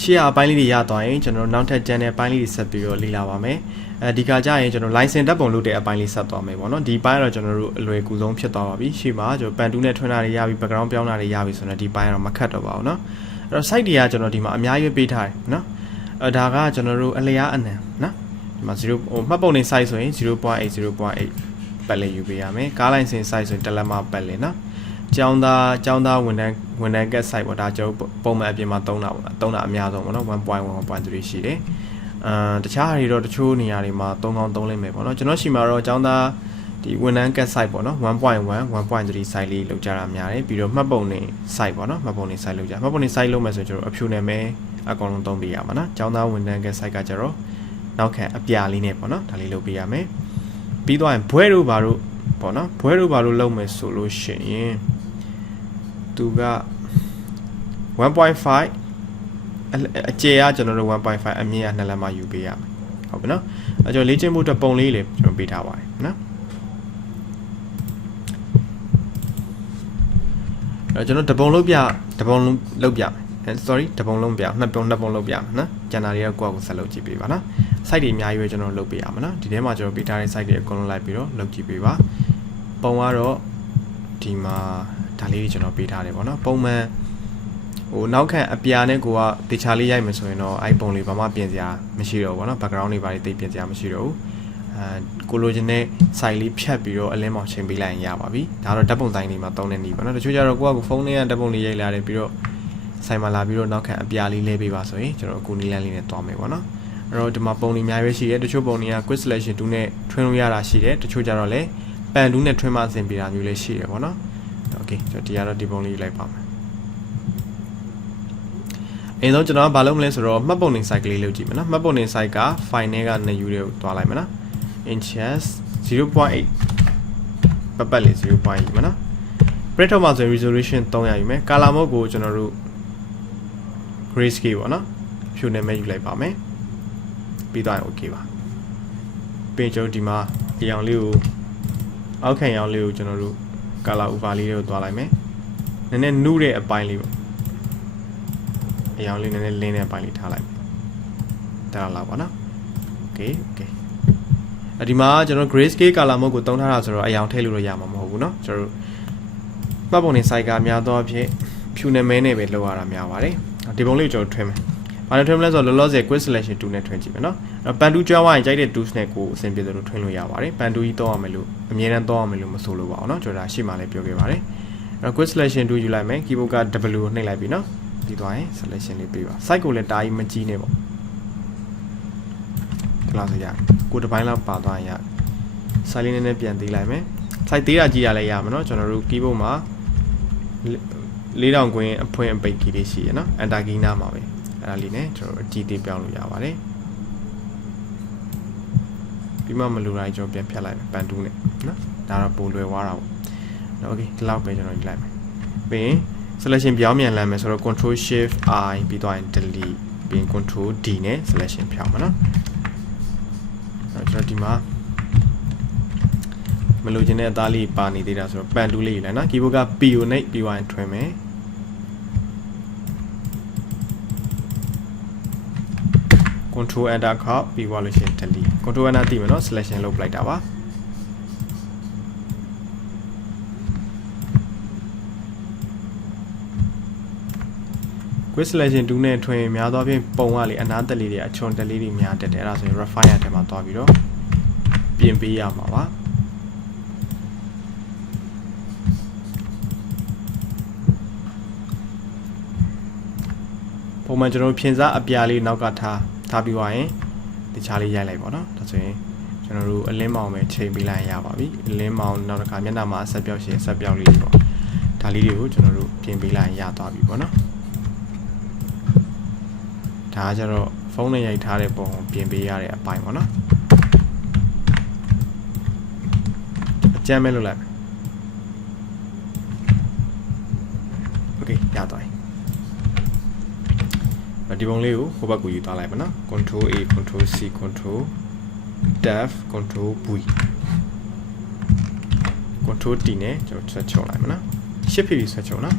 share binary ya doing general non-tech channel binary set bureau lila wame dika jaya general license double load a binary set to me one the bio general loy kuzon pita bi shima jo pandunet twenty yabi background piona yabi so the bio macat about no side ya general dima amya be tie no daga general alea and na 0 မှတ်ပုံနေ size ဆိုရင် 0.8 0.8 ပတ်လေယူပေးရမယ်ကားလိုင်းစင် size ဆိုရင်တလက်မပတ်လေနော်ကျောင်းသားဝန်ထမ်းကက် size ပေါ့ဒါကျွန်တော်ပုံမှန်အပြင်မှာသုံးတာအများဆုံးပေါ့နော် 1.1 1.3 ရှိတယ်တခြားဟာတွေတော့တချို့နေရာတွေမှာ3.3လိမ့်မယ်ပေါ့နော်ကျွန်တော်ရှိမှာတော့ကျောင်းသားဒီဝန်ထမ်းကက် size ပေါ့နော် 1.1 1.3 size လေးလောက်ကြတာများတယ်ပြီးတော့မှတ်ပုံနေ size ပေါ့နော်မှတ်ပုံနေ size လောက်ကြမှတ်ပုံနေ size လုံးမယ်ဆိုကျွန်တော်အဖြူနာမည်အကောင်လုံးသုံးပေးရမှာနော်ကျောင်းသားဝန်ထမ်းကက် size ကကျတော့နောက်ခံအပြာလေးနဲ့ပေါ့နော်ဒါလေးလုပ်ပေးရမယ်ပြီးတော့ဘွဲတို့ဘာတို့ပေါ့နော်ဘွဲတို့ဘာတို့လုပ်မယ်ဆိုလို့ရှိရင်သူက 1.5 အကျယ်ကကျွန်တော်တို့ 1.5 အမြင့်က2လက်မယူပေးရမယ်ဟုတ်ပြီနော်အဲကျွန်တော်လေ့ကျင့်မှုအတွက်ပုံလေးလေကျွန်တော်ပေးထားပါတယ်နော်အဲကျွန်တော်တပုံလုပ်ပြsorry တပုံလုံးပြနှစ်ပုံလုပ်ပြနော်ကျန်တာတွေကကိုယ့်ကိုဆက်လုပ်ကြည့်ပေးပါနော် site တွေအများကြီးပဲကျွန်တော်လုပ်ပေးရမှာနော်ဒီထဲမှာကျွန်တော်ပေးထားတဲ့ site တွေအကုန်လုံးလိုက်ပြီးတော့လုပ်ကြည့်ပေးပါပုံကတော့ဒီမှာဒါလေးတွေကျွန်တော်ပေးထားတယ်ပေါ့နော်ပုံမှန်ဟိုနောက်ခံအပြာနဲ့ကိုကတေချာလေးရိုက်မယ်ဆိုရင်တော့အဲ့ပုံလေးဘာမှပြင်စရာမရှိတော့ဘူးပေါ့နော် background တွေဘာတွေသိပြင်စရာမရှိတော့ဘူးကိုလိုချင်တဲ့ site လေးဖြတ်ပြီးတော့အလင်းမောင်ချိန်ပေးလိုက်ရင်ရပါပြီဒါတော့ဓာတ်ပုံတိုင်းလေးမှာသုံးတဲ့နည်းပေါ့နော်တချို့ကျတော့ကိုကဖုန်းထဲကဓာတ်ပုံလေးရိုက်လာတယ်ပြီးတော့ဆိုင်မှာလာပြီးတော့နောက်ခံအပြာလေးလဲပေးပါဆိုရင်ကျွန်တော်အခုနီလန်းလေးနဲ့တွားမယ်ပေါ့နော်အဲ့တော့ဒီမှာပုံတွေအများကြီးပဲရှိတယ်တချို့ပုံတွေက quick selection 2နဲ့ထွင်းလို့ရတာရှိတယ်တချို့ကျတော့လည်းပန်2နဲ့ထွင်းမှဆင်ပေးတာမျိုးလည်းရှိတယ်ပေါ့နော်โอเคကျွန်တော်ဒီကတော့ဒီပုံလေးလိုက်ပါမယ်အဲတော့ကျွန်တော်ကဘာလုပ်မလဲဆိုတော့မှတ်ပုံနေ site ကလေးလုပ်ကြည့်မယ်နော်မှတ်ပုံနေ site က file နဲ့က new တွေကိုတွားလိုက်မယ်နော် inches 0.8 ပတ်လေး 0.8 မယ်နော် print မှာဆို resolution 300ယူမယ် color mode ကိုကျွန်တော်တို့ grayscale ပေါ့နော်ဖြူနေမဲ့ယူလိုက်ပါမယ်ပြီးတော့ okay ပါပြီးကျွန်တော်ဒီမှာအရောင်လေးကိုအောက်ခံရောင်လေးကိုကျွန်တော်တို့ color over လေးတွေကိုတွားလိုက်မယ်နည်းနည်းနုတဲ့အပိုင်းလေးပေါ့အရောင်လေးနည်းနည်းလင်းတဲ့အပိုင်းလေးထားလိုက်ဒါလာပါနော် okay ဒီမှာကျွန်တော် grayscale color mode ကိုတုံးထားတာဆိုတော့အရောင်ထည့်လို့တော့ရမှာမဟုတ်ဘူးเนาะကျွန်တော်တို့မှတ်ပုံနေ site ကများသောအဖြစ်ဖြူနေမဲနဲ့ပဲလောက်ရတာများပါတယ်ဒီပုံလေးကိုကျွန်တော်ထွင်းမယ်ဘာလို့ထွင်းမလဲဆိုတော့လောလောဆယ် quick selection 2နဲ့ထွင်းကြည့်မယ်เนาะအဲ့ပန်တူကျွမ်းဝိုင်းကြိုက်တဲ့ tools နဲ့ကိုအဆင်ပြေသလိုထွင်းလို့ရပါတယ်ပန်တူကြီးတောင်းရမယ်လို့အမြဲတမ်းတောင်းရမယ်လို့မဆိုလိုပါဘူးเนาะကျွန်တော်ဒါရှေ့မှာလည်းပြောခဲ့ပါတယ်အဲ့ quick selection 2ယူလိုက်မယ် keyboard က W ကိုနှိပ်လိုက်ပြီเนาะပြီးသွားရင် selection လေးပေးပါ site ကိုလည်းတားကြီးမကြီးနဲ့ပေါ့ဒီလောက်ဆိုရကိုတစ်ပိုင်းလောက်ပါသွားရင်ရ site လေးနည်းနည်းပြန်သေးလိုက်မယ် site သေးတာကြီးရလဲရမှာเนาะကျွန်တော်တို့ keyboard မှာ4000ကွင်းအဖွင့်အပိတ်ကြီးလေးရှိရနော် enter key နားမှာပဲအဲ့ဒါလေးနဲ့ကျွန်တော်အကြည့်သေးပြောင်းလို့ရပါတယ်ပြီးမှမလိုတိုင်းကျွန်တော်ပြန်ဖြတ်လိုက်မယ်ပန်တူးနဲ့နော်ဒါတော့ပိုလွယ်သွားတာပေါ့နော် okay ဒီလောက်ပဲကျွန်တော်ယူလိုက်မယ်ပြီးရင် selection ပြောင်းမြန်လာမယ်ဆိုတော့ control shift I ပြီးတော့ delete ပြီးရင် control D နဲ့ selection ဖြောင်းမှာနော်အဲ့ကျွန်တော်ဒီမှာမလိုချင်တဲ့အသားလေးပါနေသေးတာဆိုတော့ပန်တူးလေးယူလိုက်နော် keyboard က P ကိုနှိပ်ပြီးရင်ထွင်မယ် control enter ခောက်ပြီးသွားလို့ရှိရင် delete control enter တိမယ်နော် selection လုပ်လိုက်တာပါ quick selection 2နဲ့ထွင်များသောဖြင့်ပုံကလေအနားတက်လေးတွေအချွန်တက်လေးတွေများတက်တယ်အဲ့ဒါဆိုရင် refine ထဲမှာသွားပြီးတော့ပြင်ပေးရမှာပါပုံမှန်ကျွန်တော်ဖြင်းစားအပြာလေးနောက်ကထားပြီးသွားရင်တခြားလေးရိုက်လိုက်ပါတော့ဒါဆိုရင်ကျွန်တော်တို့အလင်းမောင်ပဲချိန်ပေးလိုက်ရပါပြီအလင်းမောင်နောက်တစ်ခါမျက်နှာမှာဆက်ပြောက်ရှင်ဆက်ပြောက်လေးပေါ့ဒါလေးတွေကိုကျွန်တော်တို့ပြင်ပေးလိုက်ရသွားပြီပေါ့နော်ဒါကကျတော့ဖုန်းနဲ့ရိုက်ထားတဲ့ပုံပြင်ပေးရတဲ့အပိုင်းပေါ့နော်အကြမ်းမဲ့လုပ်လိုက် okay ရသွားပြီဒီပုံလေးကိုဟိုဘက်ကိုယူသွားလိုက်ပါနော် control A control C control F control V control T နဲ့ကျွန်တော်ဆက်ချုပ်လိုက်ပါနော် shift ပြီးဆက်ချုပ်နော်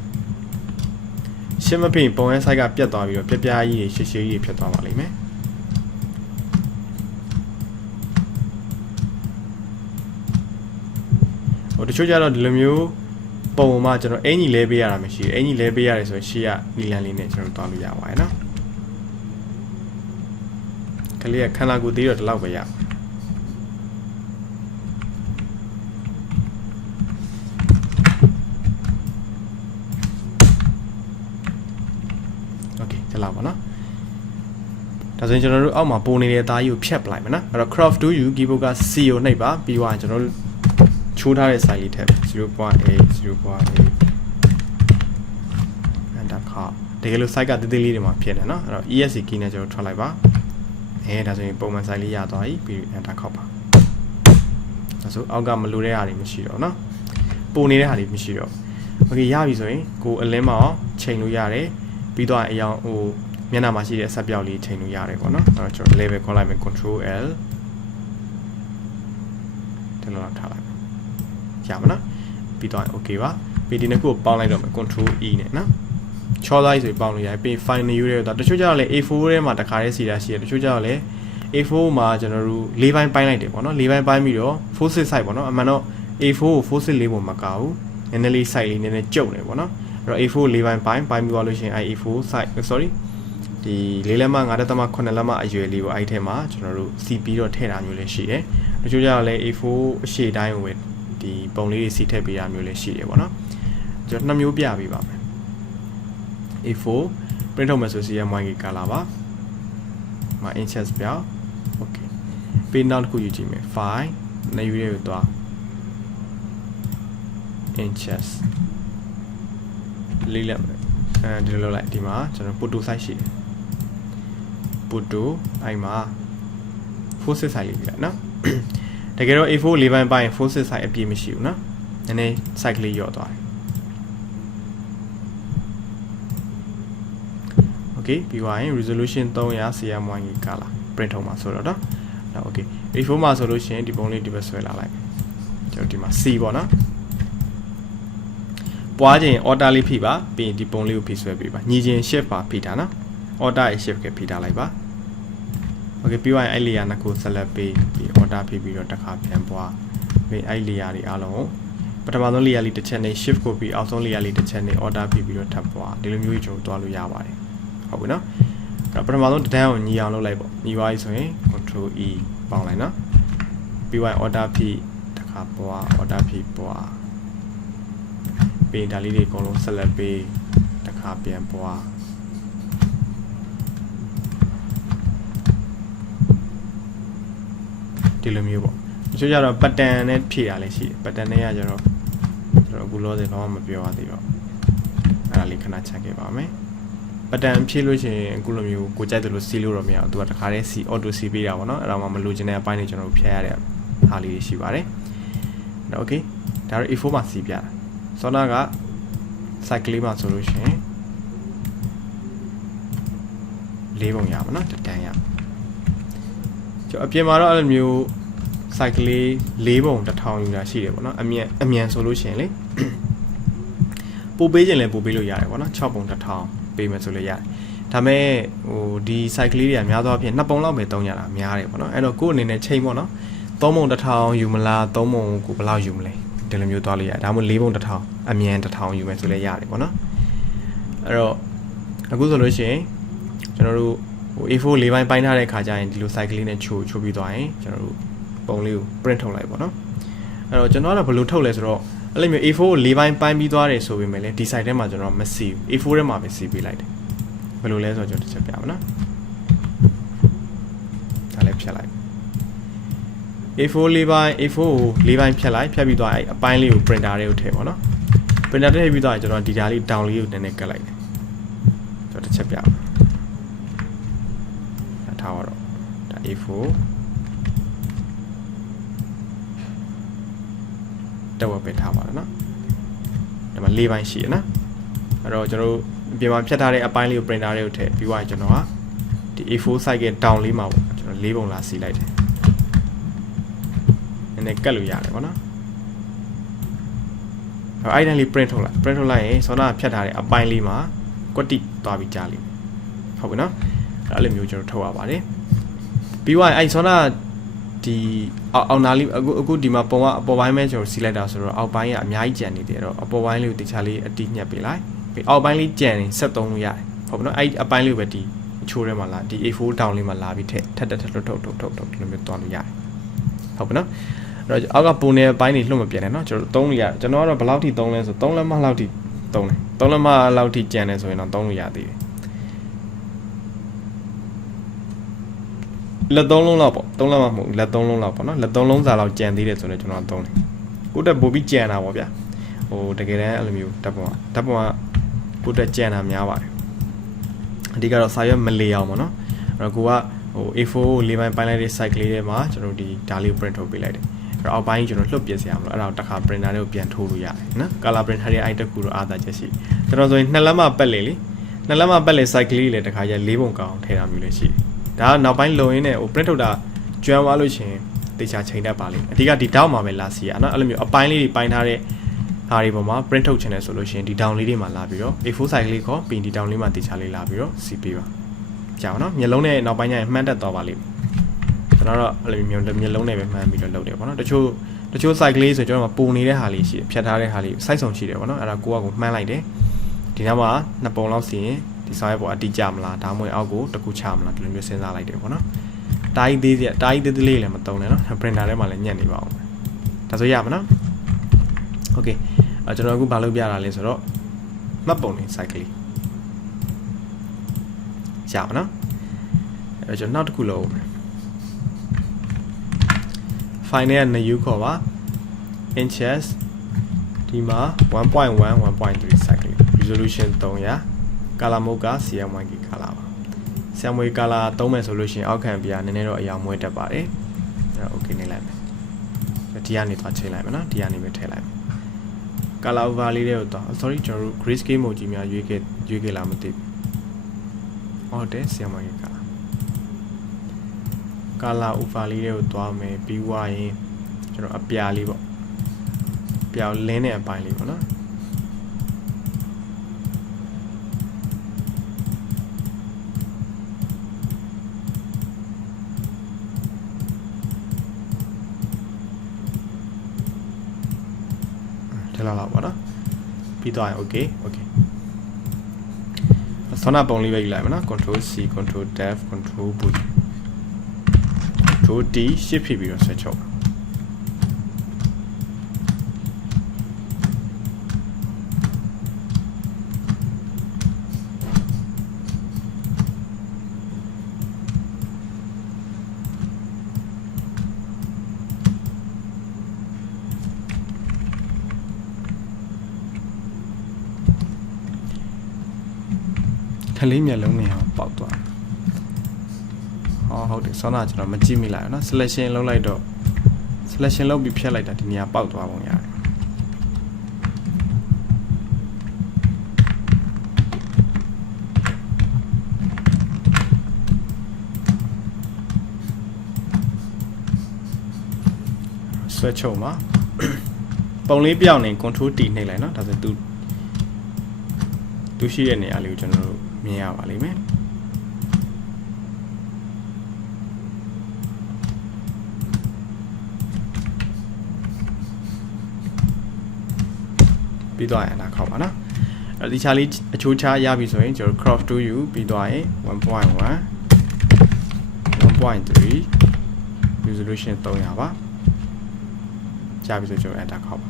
ရှင်းမဖြစ်ပုံရဲ့ site ကပြတ်သွားပြီးတော့ပြပြကြီးတွေရှည်ကြီးတွေဖြစ်သွားပါလိမ့်မယ်ဟိုတချို့ကြတော့ဒီလိုမျိုးပုံမှာကျွန်တော်အင်ကြီးလဲပေးရတာမရှိဘူးအင်ကြီးလဲပေးရတယ်ဆိုရင်ရှေ့ကနီလန်လေးနဲ့ကျွန်တော်တွားလို့ရပါတယ်နော်ကလေးကခန္ဓာကိုယ်သေးတော့ဒီလောက်ပဲရโอเคဒီလောက်ပါနော်ဒါဆိုရင်ကျွန်တော်တို့အောက်မှာပုံနေတဲ့သားကြီးကိုဖြတ်ပလိုက်မယ်နော်အဲ့တော့ crop to you keyboard က C ကိုနှိပ်ပါပြီးတော့ကျွန်တော်တို့ချိုးထားတဲ့ size လေးထည့် 0.8 enter ခါတကယ်လို့ size ကတိတိလေးတွေမှာဖြစ်နေနော်အဲ့တော့ ESC key နဲ့ကျွန်တော်ထွက်လိုက်ပါဒါဆိုရင်ပုံမှန် size လေးရသွားပြီပြီး enter ခောက်ပါဒါဆိုအောက်ကမလိုတဲ့ဟာတွေမရှိတော့နော်ပုံနေတဲ့ဟာတွေမရှိတော့ okay ရပြီဆိုရင်ကိုအလင်းမအောင်ချိန်လို့ရတယ်ပြီးတော့အရောင်ဟိုမျက်နှာမှာရှိတဲ့အဆက်ပြောက်လေးချိန်လို့ရတယ်ပေါ့နော်အဲ့တော့ကျွန်တော် level ခေါ်လိုက်မယ် control L ဒီလိုလောက်ထားလိုက်ရပါနော်ပြီးတော့ okay ပါပြီးဒီနှစ်ခုကိုပေါင်းလိုက်တော့မယ် control E နဲ့နော်ချောသားကြီးဆိုပေါင်းလို့ရတယ်ပြီး final view တွေတော့တချို့ကျတော့လေ A4 ထဲမှာတခါတည်းစီတာရှိတယ်တချို့ကျတော့လေ A4 မှာကျွန်တော်တို့၄ပိုင်းပိုင်းလိုက်တယ်ပေါ့နော်၄ပိုင်းပိုင်းပြီးတော့ 4/6 site ပေါ့နော်အမှန်တော့ A4 ကို 4/6 လေးပုံမကဘူးနည်းနည်းလေး site လေးနည်းနည်းကျုပ်နေပေါ့နော်အဲ့တော့ A4 ၄ပိုင်းပိုင်းပြီးသွားလို့ရှိရင် A4 site sorry ဒီ၄လက်မ9.8လက်မအရွယ်လေးကိုအဲ့ထဲမှာကျွန်တော်တို့စီပြီးတော့ထည့်တာမျိုးလေးရှိတယ်တချို့ကျတော့လေ A4 အရှေ့တိုင်းကိုပဲဒီပုံလေးတွေစီထည့်ပေးတာမျိုးလေးရှိတယ်ပေါ့နော်ကျွန်တော်နှစ်မျိုးပြပေးပါမယ် A4 print ထုတ်မယ်ဆို CMYK color ပါမှာ inches ပြ okay ပြီးနောက်တစ်ခုယူကြည့်မယ် file နေယူရဲကိုသွား inches လေးလက်ဒီလိုလိုက်ဒီမှာကျွန်တော် photo size ရှိတယ် photo အဲ့မှာ 4/6 size လေးပြလိုက်နော်တကယ်တော့ A4 ၄ပိုင်းပိုင်း 4/6 size အပြည့်မရှိဘူးနော်နည်းနည်း size လေးလျော့သွားတယ် okay ပြီးသွားရင် resolution 300 CMYK color print ထုတ်မှာဆိုတော့နော် okay A4 မှာဆိုလို့ရှိရင်ဒီပုံလေးဒီဘက်ဆွဲလာလိုက်ကျွန်တော်ဒီမှာ C ပေါ့နော်ပွားခြင်း order လေးဖိပါပြီးရင်ဒီပုံလေးကိုဖိဆွဲပေးပါညီခြင်း shift ပါဖိတာနော် order ရဲ့ shift ကဖိထားလိုက်ပါ okay ပြီးသွားရင်အဲ့ layer နှစ်ခု select ပေးပြီး order ဖိပြီးတော့တစ်ခါပြန်ပွားပြီးအဲ့ layer တွေအားလုံးပထမဆုံး layer လေးတစ်ချက်နဲ့ shift ကိုပြီးအောက်ဆုံး layer လေးတစ်ချက်နဲ့ order ဖိပြီးတော့ထပ်ပွားဒီလိုမျိုးကျွန်တော်တွားလို့ရပါတယ်ဟုတ်ပြီနော်အဲ့ပထမဆုံးတစ်တန်းကိုညီအောင်လုပ်လိုက်ပေါ့ညီသွားပြီဆိုရင် control E ပေါင်းလိုက်နော်ပြီးသွားရင် order ဖိတစ်ခါပွား order ဖိပွားပြီးဒါလေးတွေအကုန်လုံး select ပေးတစ်ခါပြန်ပွားဒီလိုမျိုးပေါ့တချို့ကျတော့ pattern နဲ့ဖြည့်ရလဲရှိတယ် pattern နဲ့ကကျတော့ကျွန်တော်အခုလောဆယ်ဘာမှမပြောရသေးတော့အဲ့ဒါလေးခဏချက်ခဲ့ပါမယ် pattern ဖြည့်လို့ရှိရင်အခုလိုမျိုးကိုကြိုက်တယ်လို့စီးလို့တော့မရအောင်သူကတခါတည်းစီ auto စီးပေးတာပေါ့နော်အဲ့ဒါမှမလိုချင်တဲ့အပိုင်းတွေကျွန်တော်ဖြတ်ရတဲ့ဟာလေးရှိပါတယ်ဒါ okay ဒါတော့ A4 မှာစီးပြတာစောနာက site ကလေးမှာဆိုလို့ရှိရင်၄ပုံရပါနော်တန်းရကျွန်တော်အပြင်မှာတော့အဲ့လိုမျိုး site ကလေး၄ပုံ1000ယူတာရှိတယ်ပေါ့နော်အမြန်ဆိုလို့ရှိရင်လေပို့ပေးခြင်းလည်းပို့ပေးလို့ရတယ်ပေါ့နော်6ပုံ1000ပေးမယ်ဆိုလည်းရတယ်ဒါမဲ့ဟိုဒီ site ကလေးတွေကများသောအားဖြင့်2ပုံလောက်ပဲသုံးရတာများတယ်ပေါ့နော်အဲ့တော့ကိုယ့်အနေနဲ့ချိန်ပေါ့နော်3ပုံ1000ယူမလား3ပုံကိုဘယ်လောက်ယူမလဲဒီလိုမျိုးသွားလို့ရတယ်ဒါမှမဟုတ်4ပုံ1000အမြန်1000ယူမယ်ဆိုလည်းရတယ်ပေါ့နော်အဲ့တော့အခုဆိုလို့ရှိရင်ကျွန်တော်တို့ဟို A4 ၄ပိုင်းပိုင်းထားတဲ့ခါကျရင်ဒီလို site ကလေးနဲ့ချိုးပြီးသွားရင်ကျွန်တော်တို့ပုံလေးကို print ထုတ်လိုက်ပေါ့နော်အဲ့တော့ကျွန်တော်ကဘယ်လိုထုတ်လဲဆိုတော့အဲ့လိုမျိုး A4 ကို၄ပိုင်းပိုင်းပြီးသွားတယ်ဆိုပေမဲ့လည်းဒီ site ထဲမှာကျွန်တော်မစီဘူး A4 ထဲမှာပဲစီပေးလိုက်တယ်ဘယ်လိုလဲဆိုတော့ကျွန်တော်တစ်ချက်ပြပါနော်ဒါလည်းဖြတ်လိုက် A4 ၄ပိုင်း A4 ကို၄ပိုင်းဖြတ်လိုက်ဖြတ်ပြီးသွားအဲ့အပိုင်းလေးကို printer ထဲကိုထည့်ပါနော် printer ထဲထည့်ပြီးသွားရင်ကျွန်တော်ဒီဓာတ်လေး down လေးကိုနည်းနည်းကတ်လိုက်တယ်ကျွန်တော်တစ်ချက်ပြပါဒါထားတော့ဒါ A4 တော့ပဲထားပါတော့နော်ဒီမှာ၄ပိုင်းရှိရနော်အဲ့တော့ကျွန်တော်တို့ပြင်မှာဖြတ်ထားတဲ့အပိုင်းလေးကို printer ထဲကိုထည့်ပြီးသွားရင်ကျွန်တော်ကဒီ A4 size က down လေးမှာပေါ့ကျွန်တော်၄ပုံလာစီလိုက်တယ်နည်းနည်းကတ်လို့ရတယ်ပေါ့နော်အဲ့တိုင်းလေး print ထုတ်လိုက်ရင်စောနာဖြတ်ထားတဲ့အပိုင်းလေးမှာ ကွက်တိသွားပြီးကြားလိမ့်မယ်ဟုတ်ပြီနော်အဲ့လိုမျိုးကျွန်တော်ထုတ်ရပါတယ်ပြီးသွားရင်အဲ့ဆောနာဒီအောင်နာလေးအခုဒီမှာပုံကအပေါ်ပိုင်းပဲကျွန်တော်စီလိုက်တာဆိုတော့အောက်ပိုင်းကအများကြီးကြံနေတယ်တော့အပေါ်ပိုင်းလေးကိုတခြားလေးအတိညက်ပေးလိုက်ပြီးအောက်ပိုင်းလေးကြံနေဆက်သုံးလို့ရတယ်ဟုတ်ပြီနော်အဲ့အပိုင်းလေးပဲဒီအချိုးထဲမှာလာဒီ A4 တောင်လေးမှာလာပြီးထက်ထုတ်ဒီလိုမျိုးတွားလို့ရတယ်ဟုတ်ပြီနော်အဲ့တော့အောက်ကပုံနေပိုင်းတွေလှုပ်မပြတ်နဲ့နော်ကျွန်တော်သုံးလို့ရကျွန်တော်ကတော့ဘယ်လောက်ထိသုံးလဲဆို3လက်မလောက်ထိသုံးတယ်3လက်မလောက်ထိကြံနေဆိုရင်တော့သုံးလို့ရသေးတယ်လက်3လုံးလောက်ပေါ့3လက်မမဟုတ်လက်3လုံးလောက်ပေါ့နော်လက်3လုံးစာလောက်ကြံသေးတယ်ဆိုတော့ကျွန်တော်သုံးတယ်ကိုတက်ပို့ပြီးကြံတာပေါ့ဗျာဟိုတကယ်တမ်းအဲ့လိုမျိုးဓာတ်ပုံကကိုတက်ကြံတာများပါတယ်အဓိကတော့စာရွက်မလေအောင်ပေါ့နော်အဲ့တော့ကိုကဟို A4 ကိုလေးပိုင်းပိုင်းလိုက်တဲ့ site ကလေးထဲမှာကျွန်တော်ဒီဒါလေးကို print ထုတ်ပေးလိုက်တယ်အဲ့တော့အောက်ပိုင်းကျွန်တော်လှုပ်ပြစရာမလိုအဲ့ဒါကိုတစ်ခါ printer လေးကိုပြန်ထိုးလို့ရတယ်နော် color printer ရဲ့ item ကူတော့အားသာချက်ရှိကျွန်တော်ဆိုရင်2လက်မပတ်လေ2လက်မပတ်လေ site ကလေးလည်းတစ်ခါရ4ပုံကောင်းထည့်တာမျိုးလည်းရှိတယ်ဒါကနောက်ပိုင်းလုံရင်းနဲ့ဟို print ထုတ်တာကျွမ်းသွားလို့ရှင်တေချာချိန်တတ်ပါလိမ့်အဓိကဒီတောက်မှာပဲလာစီရနော်အဲ့လိုမျိုးအပိုင်းလေးတွေပိုင်းထားတဲ့ဟာတွေပေါ်မှာ print ထုတ်ချင်တယ်ဆိုလို့ရှင်ဒီ down လေးတွေမှာလာပြီးတော့ A4 size လေးခေါ်ပြီးဒီ down လေးမှာတေချာလေးလာပြီးတော့စီပေးပါကြာပါနော်မျက်လုံးနဲ့နောက်ပိုင်းကျရင်မှန်းတက်သွားပါလိမ့်ကျွန်တော်တော့အဲ့လိုမျိုးမျက်လုံးနဲ့ပဲမှန်းပြီးတော့လုပ်တယ်ပေါ့နော်တချို့ size လေးဆိုကျွန်တော်ကပုံနေတဲ့ဟာလေးရှိတယ်ဖြတ်ထားတဲ့ဟာလေး size ဆုံးရှိတယ်ပေါ့နော်အဲ့ဒါကိုမှန်းလိုက်တယ်ဒီနောက်မှာ2ပုံလောက်စီရင်ဒီ size ပေါ်အတိကျမလားဒါမှမဟုတ်အောက်ကိုတစ်ခုချမလားဒီလိုမျိုးစဉ်းစားလိုက်တယ်ပေါ့နော်တားကြီးသေးလေးလည်းမတုံးနဲ့နော် printer ထဲမှာလည်းညက်နေပါအောင်ဒါဆိုရမှာနော် okay ကျွန်တော်အခုဘာလုပ်ပြတာလဲဆိုတော့မှတ်ပုံနေ size လေးရပါနော်အဲ့ကျွန်တော်နောက်တစ်ခုလုပ်မယ် file နဲ့ new ခေါ်ပါ inches ဒီမှာ 1.1 1.3 size လေး resolution 300 color mode က CMYK color ပါ CMYK color သုံးမယ်ဆိုလို့ရှိရင်အောက်ခံပြနည်းနည်းတော့အရောင်မွေးတတ်ပါတယ်အဲ့တော့ okay နေလိုက်မယ်ဒီကနေသွားချိန်လိုက်မယ်နော်ဒီကနေပဲထည့်လိုက်မယ် color over လေးတွေကိုတော့ sorry ကျွန်တော်တို့ grayscale mode ကြီးများရွေးခဲ့လားမသိဘူးဟုတ်တယ်ဆီယမကြီးcolor over လေးတွေကိုတွားမယ်ပြီးွားရင်ကျွန်တော်အပြာလေးပေါ့ပြာလင်းတဲ့အပိုင်းလေးပေါ့နော်ဒီလောက်ပါနော်ပြီးတော့ okay ဆောနာပုံလေးပဲယူလိုက်မယ်နော် control C control F control V control D shift ဖြစ်ပြီးတော့ဆွဲချုပ်ခလေးမျက်လုံးနဲ့ပေါက်သွားဟုတ်တယ်ဆောနာကျွန်တော်မကြည့်မိလိုက်နော် selection လုပ်လိုက်တော့ selection လုပ်ပြီးဖြတ်လိုက်တာဒီနေရာပေါက်သွားပုံရတယ်ဆွဲချုပ်မှာပုံလေးပြောင်းနေ control T နှိပ်လိုက်နော်ဒါဆိုသူရှိတဲ့နေရာလေးကိုကျွန်တော်တို့မြင်ရပါလိမ့်မယ်ပြီးတော့အဲ့ဒါခေါက်ပါနော်အဲ့ဒီချာလေးအချိုးချရပြီဆိုရင်ကျွန်တော် crop to you ပြီးတော့ရင် 1.1 1.3 resolution 300ပါကြာပြီဆိုကျွန်တော်အဲ့ဒါခေါက်ပါ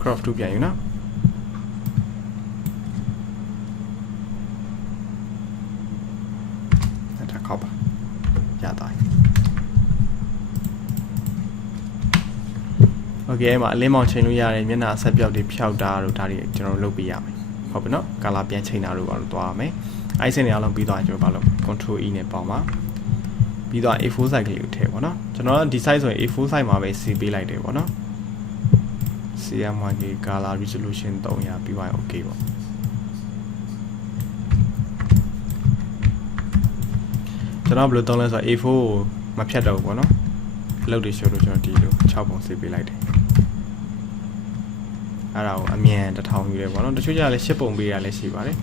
crop to ပြန်ယူနော်ခေါက်ပါရတာโอเคအဲ့မှာအလင်းမောင်ချိန်လို့ရတယ်မျက်နှာအဆက်ပြောက်တွေဖြောက်တာတို့ဒါတွေကျွန်တော်လုပ်ပေးရမယ်ဟုတ်ပြီနော်ကာလာပြန်ချိန်တာတို့ပါလို့သွားရမယ်အဲ့စင်တွေအားလုံးပြီးသွားရင်ကျွန်တော်ဘာလုပ် control E နဲ့ပေါင်းပါပြီးတော့ A4 size ကလေးကိုထည့်ပါနော်ကျွန်တော်ဒီ size ဆိုရင် A4 size မှာပဲစီးပေးလိုက်တယ်ပေါ့နော် CMYK color resolution 300ပြီးသွားရင် okay ပေါ့ကျွန်တော်ဘယ်လိုသုံးလဲဆိုတော့ A4 ကိုမဖြတ်တော့ဘူးပေါ့နော်အလုပ်တွေရှို့လို့ကျွန်တော်ဒီလို6ပုံစီပေးလိုက်တယ် အဲ့ဒါကိုအမြန်တစ်ထောင်ယူတယ်ပေါ့နော်တချို့ကြလည်း10ပုံပေးရလည်းရှိပါတယ်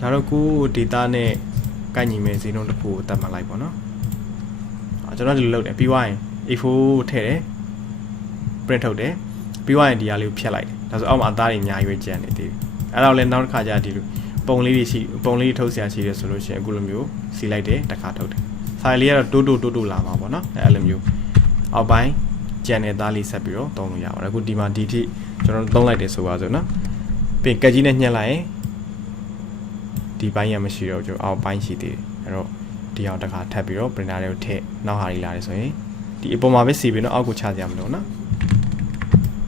ဒါတော့ကို data နဲ့ကိုက်ညီမဲ့ဈေးနှုန်းတစ်ခုကိုတတ်မှတ်လိုက်ပေါ့နော်ကျွန်တော်ဒီလိုလုပ်တယ်ပြီးသွားရင် A4 ထည့်တယ် print ထုတ်တယ်ပြီးသွားရင်ဒီဟာလေးကိုဖြတ်လိုက်တယ်ဒါဆိုအောက်မှာအသားတွေအများကြီးပဲကျန်နေသေးတယ်အဲ့တော့လည်းနောက်တစ်ခါကျဒီလိုပုံလေးတွေရှိပုံလေးထုတ်ဆရာရှိတယ်ဆိုလို့ရှိရင်အခုလိုမျိုးစီလိုက်တယ်တစ်ခါထုတ်တယ် file လေးကတော့တိုးလာမှာပေါ့နော်အဲ့လိုမျိုးအောက်ပိုင်းကျန်တဲ့သားလေးဆက်ပြီးတော့သုံးလို့ရပါတယ်အခုဒီမှာဒီထိကျွန်တော်သုံးလိုက်တယ်ဆိုပါစို့နော်ပြင်ကက်ကြီးနဲ့ညှက်လိုက်ရင်ဒီပိုင်းရမရှိတော့ကျွန်တော်အောက်ပိုင်းရှိသေးတယ်အဲ့တော့ဒီအောင်တစ်ခါထပ်ပြီးတော့ printer တွေကိုထည့်နောက်ဟာတွေလာတယ်ဆိုရင်ဒီအပေါ်မှာပဲစီပြီးတော့အောက်ကိုချစရာမလိုနော်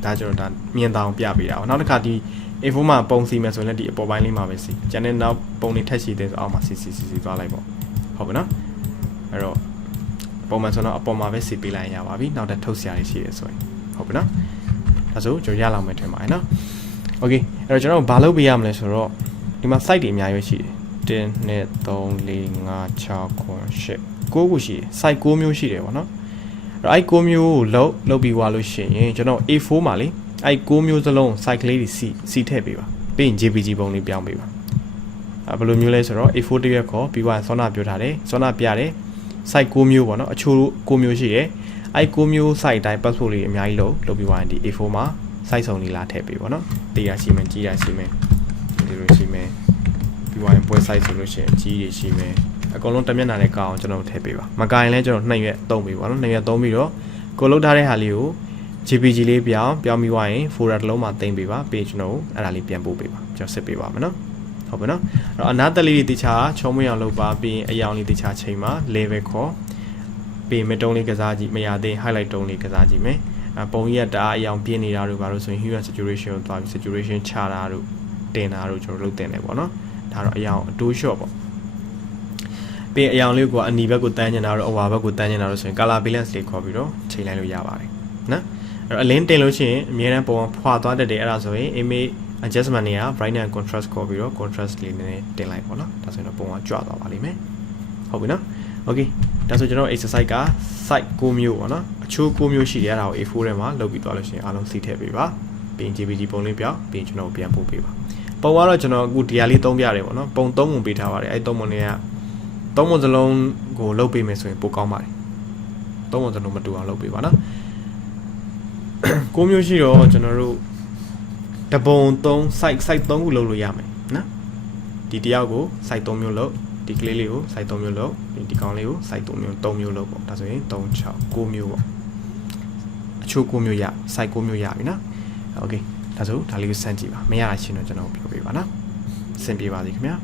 ဒါကျွန်တော်ဒါမြင်တောင်ပြပေးတာပေါ့နောက်တစ်ခါဒီ A4 မှာပုံစီမယ်ဆိုရင်လည်းဒီအပေါ်ပိုင်းလေးမှာပဲစီကျန်တဲ့နောက်ပုံတွေထက်ရှိသေးဆိုအောက်မှာစီသွားလိုက်ပေါ့ဟုတ်ပြီနော်အဲ့တော့ပုံမှန်ဆိုတော့အပေါ်မှာပဲစီပေးလိုက်ရပါပြီနောက်ထပ်ထုတ်စရာတွေရှိတယ်ဆိုရင်ဟုတ်ပြီနော်ဒါဆိုကျွန်တော်ရလောက်မယ်ထင်ပါတယ်နော်โอเคအဲ့တော့ကျွန်တော်ဘာလုပ်ပေးရမလဲဆိုတော့ဒီမှာ site တွေအများကြီးရှိတယ်1 2 3 4 5 6 8 9ခုရှိတယ် site 9မျိုးရှိတယ်ပေါ့နော်အဲ့အဲ့9မျိုးကိုလုပ်ပြီးွားလို့ရှိရင်ကျွန်တော် A4 မှာလေအဲ့9မျိုးစလုံး site ကလေးတွေစီထည့်ပေးပါပြီးရင် JPG ပုံလေးပြောင်းပေးပါဘယ်လိုမျိုးလဲဆိုတော့ A4 တစ်ရက်ခေါ်ပြီးွားစောနာပြောထားတယ်စောနာပြတယ် site 9မျိုးပေါ့နော်အချို့9မျိုးရှိတယ်အဲ့9မျိုး site တိုင်း passport လေးအများကြီးလုပ်ပြီးွားရင်ဒီ A4 မှာ site စုံလေးလာထည့်ပေးပေါ့နော်တေးရရှိမယ်ကြီးရရှိမယ်ဒီလိုရှိမယ်ပြီးွားရင်ပွဲ site ဆိုလို့ရှိရင်အကြီးတွေရှိမယ်အကုန်လုံးတမျက်နှာနဲ့ကောင်းအောင်ကျွန်တော်ထည့်ပေးပါမကရင်လဲကျွန်တော်2ရက်သုံးပေးပါနော်2ရက်သုံးပြီးတော့ကိုလုတ်ထားတဲ့ဟာလေးကို JPG လေးပြောင်းပြီးွားရင် folder တစ်လုံးမှာတင်ပေးပါပြီးကျွန်တော်အဲ့ဒါလေးပြန်ပို့ပေးပါကျွန်တော်စစ်ပေးပါမယ်နော်ဟုတ်ပြီနော်အဲ့တော့အနားတက်လေးတွေတခြားချုံးမွေးအောင်လုပ်ပါပြီးအယောင်လေးတခြားချိန်မှာ level ခေါ်ပြီးမတုံးလေးကစားကြည့်မရသေး highlight တုံးလေးကစားကြည့်မယ်ပုံကြီးကတအားအယောင်ပြင်းနေတာတို့ဘာလို့ဆိုရင် hue and saturation ကိုသွားပြီး saturation ချတာတို့တင်တာတို့ကျွန်တော်လုပ်တင်တယ်ပေါ့နော်ဒါတော့အယောင်အတိုး shot ပေါ့ပြီးအယောင်လေးကအနီဘက်ကိုတန်းနေတာတို့အဝါဘက်ကိုတန်းနေတာတို့ဆိုရင် color balance လေးခေါ်ပြီးတော့ချိန်လိုက်လို့ရပါတယ်နော်အဲ့တော့အလင်းတင်လို့ရှိရင်အများနဲ့ပုံဖွာသွားတတ်တယ်အဲ့ဒါဆိုရင် image adjustment တွေက brightness and contrast ခေါ်ပြီးတော့ contrast လေးနည်းနည်းတင်လိုက်ပေါ့နော်ဒါဆိုရင်တော့ပုံကကြွသွားပါလိမ့်မယ်ဟုတ်ပြီနော် okay ဒါဆိုကျွန်တော် exercise က site 9မျိုးပေါ့နော်အချိုး9မျိုးရှိတယ်အဲ့ဒါကို A4 ထဲမှာလုပ်ပြီးသွားလို့ရှိရင်အားလုံးစီထည့်ပေးပါပြီးရင် JPG ပုံလေးပြောင်းပြီးရင်ကျွန်တော်ပြန်ပို့ပေးပါပုံကတော့ကျွန်တော်အခုဒီဟာလေးသုံးပြရတယ်ပေါ့နော်ပုံ3ပုံပေးထားပါတယ်အဲ့3ပုံတွေက3ပုံစလုံးကိုလုပ်ပေးမယ်ဆိုရင်ပိုကောင်းပါတယ်3ပုံစလုံးမတူအောင်လုပ်ပေးပါနော်9မျိုးရှိတော့ကျွန်တော်တို့တပုံ3 site 3ခုလုပ်လို့ရမယ်နော်ဒီတယောက်ကို site 3မျိုးလုပ်ဒီကလေးလေးကို site 3မျိုးလုပ်ဒီကောင်လေးကို site 3မျိုးလုပ်ပေါ့ဒါဆိုရင်3 6 9မျိုးပေါ့အချို့9မျိုးရ site 9မျိုးရပြီနော်โอเคဒါဆိုဒါလေးကိုစမ်းကြည့်ပါမရတာရှင်းတော့ကျွန်တော်ပြောပြပါနော်အဆင်ပြေပါစေခင်ဗျာ